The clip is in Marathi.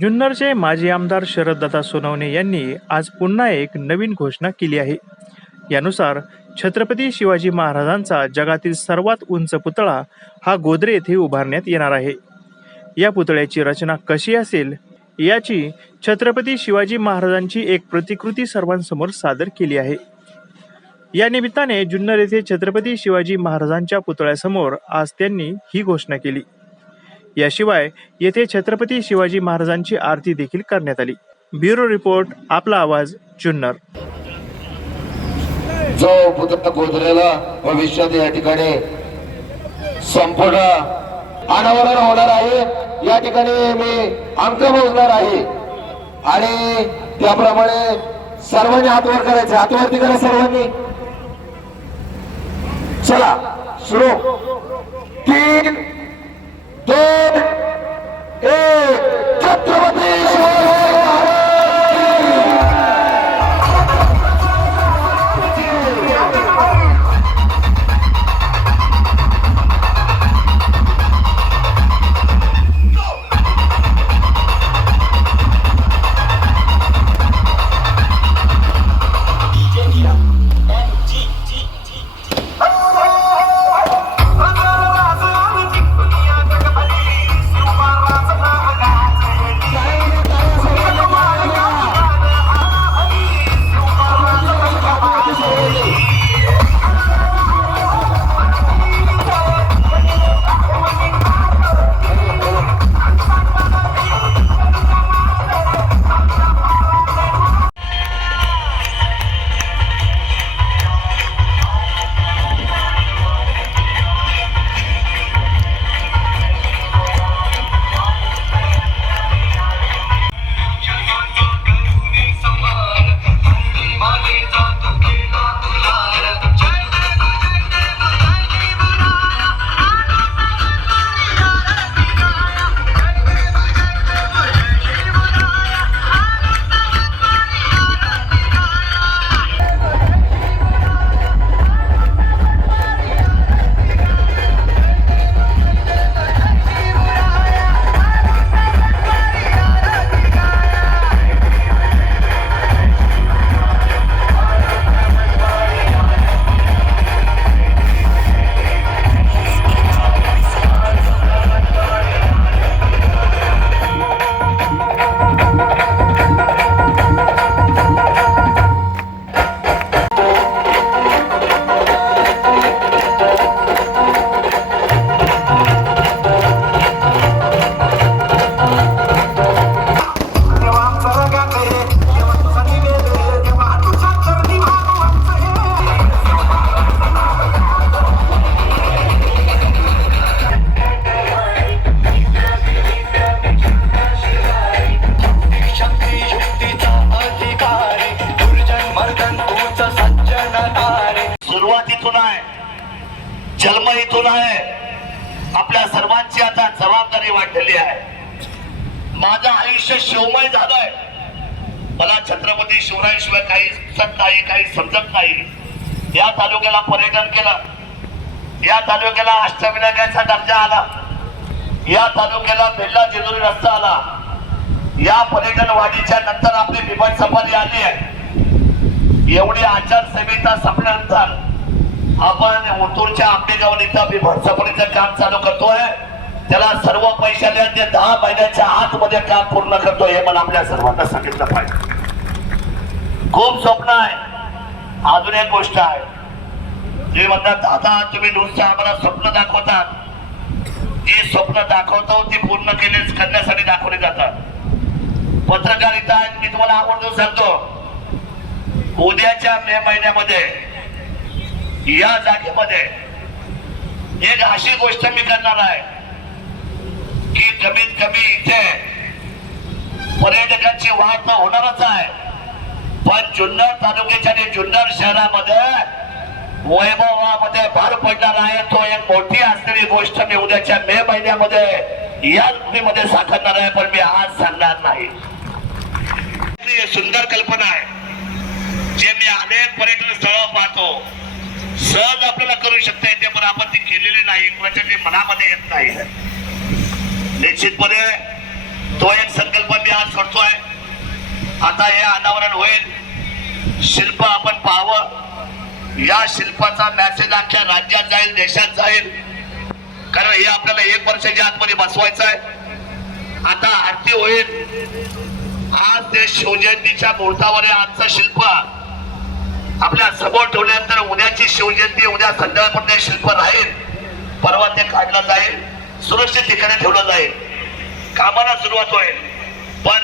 जुन्नरचे माजी आमदार शरददादा सोनवणे यांनी आज पुन्हा एक नवीन घोषणा केली आहे. यानुसार छत्रपती शिवाजी महाराजांचा जगातील सर्वात उंच पुतळा हा गोदरे येथे उभारण्यात येणार आहे. या पुतळ्याची रचना कशी असेल? याची छत्रपती शिवाजी महाराजांची एक प्रतिकृती सर्वांसमोर सादर केली आहे. या निमित्ताने जुन्नर येथे छत्रपती शिवाजी महाराजांच्या पुतळ्यासमोर आज त्यांनी ही घोषणा केली. याशिवाय येथे छत्रपती शिवाजी महाराजांची आरती देखील करण्यात आली. ब्युरो रिपोर्ट आपला आवाज जुन्नर. जो गोदरेला भविष्यात या ठिकाणी संपूर्ण अनावरण होणार आहे या ठिकाणी मी अंक मोजणार आहे. आणि त्याप्रमाणे सर्वांनी हातवर करायचे करा सर्वांनी. चला सुरू. तीन दोन एक इथून आहे. आपल्या सर्वांची आता जबाबदारी वाढलेली आहे. माझं आयुष्य शिवमय झालंय. मला छत्रपती शिवरायाशिवाय काही सुचत नाही काही समजत नाही. या तालुक्याला पर्यटन केलं. या तालुक्याला अष्टविनायकाचा दर्जा आला. या तालुक्याला बेल्ला जेजुरी रस्ता आला. या पर्यटन वाढीच्या नंतर आपली विमान सफारी आली आहे. एवढी आचारसंहिता संपल्यानंतर आपण ओतूरच्या आंबेगाव इथं भरसपणीचं काम चालू करतोय. त्याला सर्व पैशाने ते दहा महिन्याच्या आतमध्ये काम पूर्ण करतोय हे मला आपल्या सर्वांना सांगितलं पाहिजे. खूप स्वप्न आहे. अजून एक गोष्ट आहे. तुम्ही म्हणतात दादा तुम्ही नुसतं आम्हाला स्वप्न दाखवतात. जी स्वप्न दाखवतो ती पूर्ण केले करण्यासाठी दाखवली जातात. पत्रकारिता आहेत, मी तुम्हाला आवडतो सांगतो. उद्याच्या मे महिन्यामध्ये या जागेमध्ये एक अशी गोष्ट मी करणार आहे की कमीत कमी इथे पर्यटकांची वाढ तर होणारच आहे. पण जुन्नर तालुक्याच्या आणि जुन्नर शहरामध्ये वैभवामध्ये भर पडणार आहे. तो एक मोठी असलेली गोष्ट मी उद्याच्या मे महिन्यामध्ये या मध्ये साकारणार आहे पण मी आज सांगणार नाही. सुंदर कल्पना आहे. जे मी अनेक पर्यटन स्थळ पाहतो. सहज आपल्याला करू शकता येते पण आपण ती केलेली नाही. कुणाच्या ते मनामध्ये येत नाही. निश्चितपणे तो एक संकल्प मी करतोय. आता हे अनावरण होईल. शिल्प आपण पाहावं. या शिल्पाचा मॅसेज आमच्या राज्यात जाईल देशात जाईल. कारण हे आपल्याला एक वर्षाच्या आतमध्ये बसवायचं आहे आता आरती होईल. आज ते शिवजयंतीच्या मुहूर्तावर आजचं शिल्प. आपल्यासमोर ठेवण्यात शिवजयंती उद्या संध्याकाळपर्यंत ते शिल्प राहील. परवा ते काढलं जाईल. सुरक्षित ठिकाणी ठेवलं जाईल. कामाला सुरुवात होईल. पण